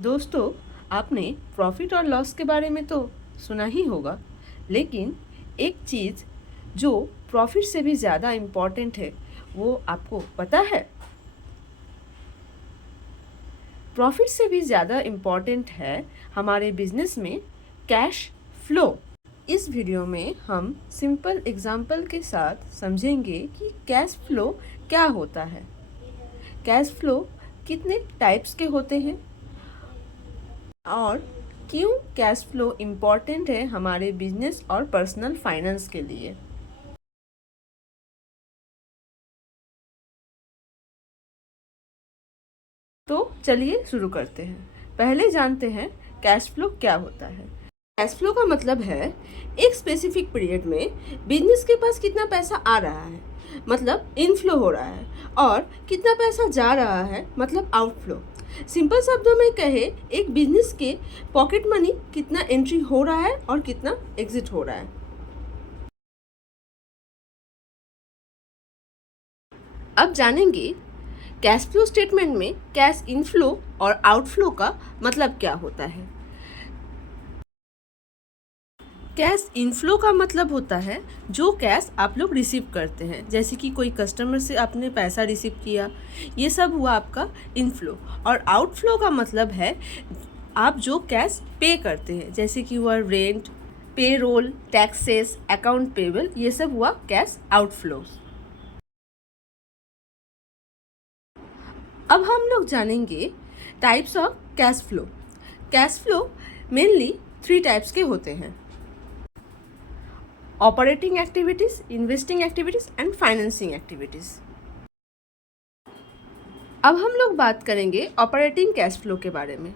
दोस्तों, आपने प्रॉफिट और लॉस के बारे में तो सुना ही होगा, लेकिन एक चीज़ जो प्रॉफिट से भी ज़्यादा इम्पॉर्टेंट है, वो आपको पता है? प्रॉफिट से भी ज़्यादा इम्पॉर्टेंट है हमारे बिजनेस में कैश फ्लो। इस वीडियो में हम सिंपल एग्जाम्पल के साथ समझेंगे कि कैश फ्लो क्या होता है, कैश फ्लो कितने टाइप्स के होते हैं और क्यों कैश फ्लो इम्पॉर्टेंट है हमारे बिजनेस और पर्सनल फाइनेंस के लिए। तो चलिए शुरू करते हैं। पहले जानते हैं कैश फ्लो क्या होता है। कैश फ्लो का मतलब है एक स्पेसिफिक पीरियड में बिजनेस के पास कितना पैसा आ रहा है, मतलब इनफ्लो हो रहा है, और कितना पैसा जा रहा है, मतलब आउटफ्लो। सिंपल शब्दों में कहे, एक बिजनेस के पॉकेट मनी कितना एंट्री हो रहा है और कितना एग्जिट हो रहा है। अब जानेंगे कैश फ्लो स्टेटमेंट में कैश इनफ्लो और आउटफ्लो का मतलब क्या होता है। कैश इनफ्लो का मतलब होता है जो कैश आप लोग रिसीव करते हैं, जैसे कि कोई कस्टमर से आपने पैसा रिसीव किया, ये सब हुआ आपका इनफ्लो। और आउटफ्लो का मतलब है आप जो कैश पे करते हैं, जैसे कि हुआ रेंट, पे रोल, टैक्सेस, अकाउंट पेबल, ये सब हुआ कैश आउटफ्लो। अब हम लोग जानेंगे types of cash flow. Cash flow mainly 3 types के होते हैं: operating activities, investing activities and financing activities. अब हम लोग बात करेंगे ऑपरेटिंग कैश फ्लो के बारे में।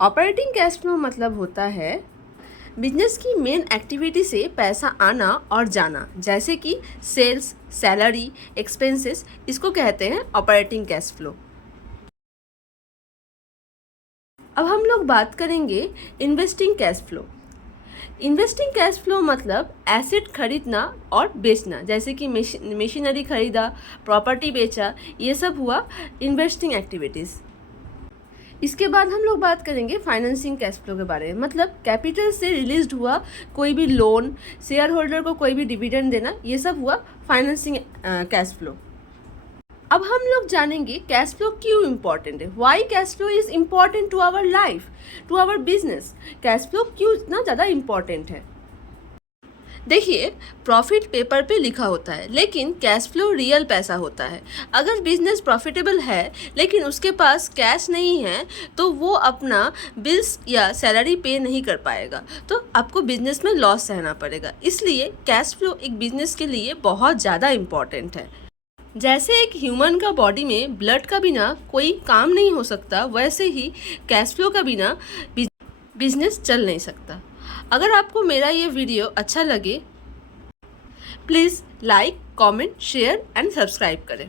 ऑपरेटिंग कैश फ्लो मतलब होता है बिजनेस की मेन एक्टिविटी से पैसा आना और जाना, जैसे कि सेल्स, सैलरी, एक्सपेंसेस, इसको कहते हैं ऑपरेटिंग कैश फ्लो। अब हम लोग बात करेंगे investing cash flow. Investing cash flow मतलब एसेट खरीदना और बेचना, जैसे कि मशीनरी खरीदा, प्रॉपर्टी बेचा, ये सब हुआ इन्वेस्टिंग एक्टिविटीज़। इसके बाद हम लोग बात करेंगे फाइनेंसिंग कैश फ्लो के बारे में, मतलब कैपिटल से रिलीज्ड हुआ कोई भी लोन, शेयर होल्डर को कोई भी डिविडेंड देना, ये सब हुआ फाइनेंसिंग कैश फ्लो। अब हम लोग जानेंगे कैश फ्लो क्यों इम्पॉर्टेंट है, why cash flow is important to our life, to our business. Cash flow क्यों इतना ज़्यादा इम्पॉर्टेंट है? देखिए, प्रॉफिट पेपर पे लिखा होता है, लेकिन कैश फ्लो रियल पैसा होता है। अगर बिजनेस प्रॉफिटेबल है लेकिन उसके पास कैश नहीं है, तो वो अपना बिल्स या सैलरी पे नहीं कर पाएगा, तो आपको बिजनेस में लॉस सहना पड़ेगा। इसलिए कैश फ्लो एक बिजनेस के लिए बहुत ज़्यादा इम्पॉर्टेंट है। जैसे एक ह्यूमन का बॉडी में ब्लड का बिना कोई काम नहीं हो सकता, वैसे ही कैश फ्लो का बिना बिजनेस चल नहीं सकता। अगर आपको मेरा ये वीडियो अच्छा लगे, please like, comment, share and subscribe करें।